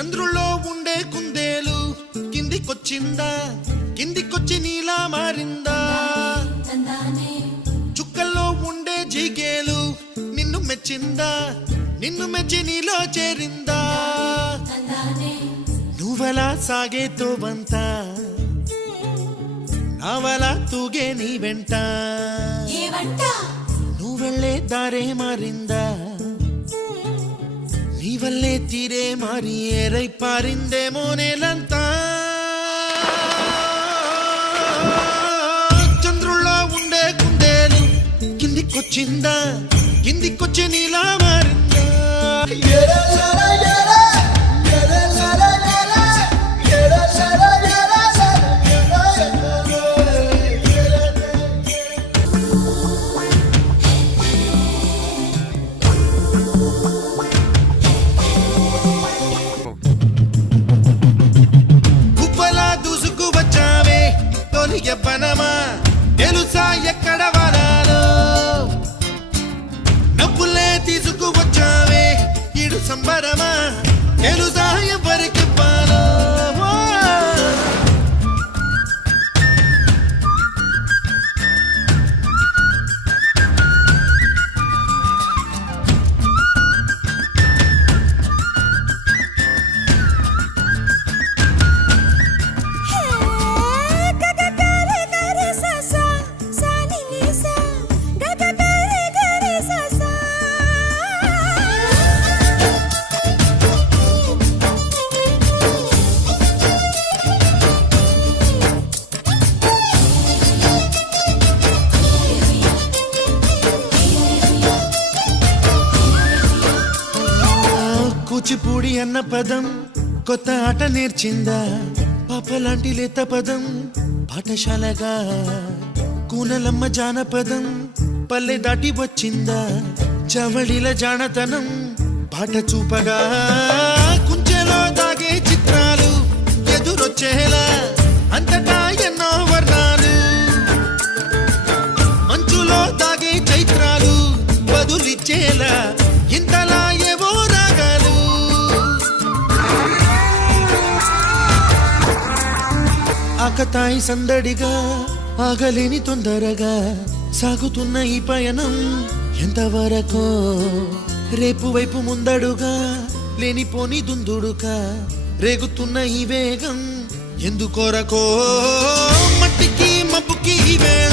చంద్రుల్లో ఉండే కుందేలు కిందికొచ్చిందా, కిందికొచ్చి నీలా మారిందా? చుక్కల్లో ఉండే జీకేలు నిన్ను మెచ్చిందా, నిన్ను మెచ్చి నీలో చేరిందా? నువ్వలా సాగే తోవంత నావలా తూగే నీ వెంట, నువ్వెళ్ళే దారే మారిందా, నీ వల్లే తీరే మారి ఏరై పారిందేమో నేలంతా. చంద్రుల్లో ఉండే కుందేలు కిందికొచ్చిందా, కిందికొచ్చి నీలా మారిందా? ఎవ్వనమా తెలుసా ఎక్కడ వాడాలో, నవ్వులే తీసుకువచ్చావే ఇడు సంబరమా తెలుసా ఎవరికి పాలో? కూచిపూడి అన్న పదం కొత్త ఆట నేర్చిందా, పాపలాంటి లేత పదం పాఠశాలగా, కూనలమ్మ జానపదం పల్లె దాటి వచ్చిందా, చవళిల జానతనం పాట చూపగా, కుంచెలో దాగే చిత్రాలు ఎదురొచ్చేలా అంతటా ఎన్నో వర్ణాలు, మంచులో దాగే చైత్రాలు బదులిచ్చేలా ఇంతలా ఏవో రాగాలు. ఆకతాయి సందడిగా ఆగలేని తొందరగా సాగుతున్న ఈ పయనం ఎంతవరకో, రేపు వైపు ముందడుగా లేనిపోని దుందుడుగా రేగుతున్న ఈ వేగం ఎందుకొరకో, మట్టికి మబ్బుకి ఈ వేళ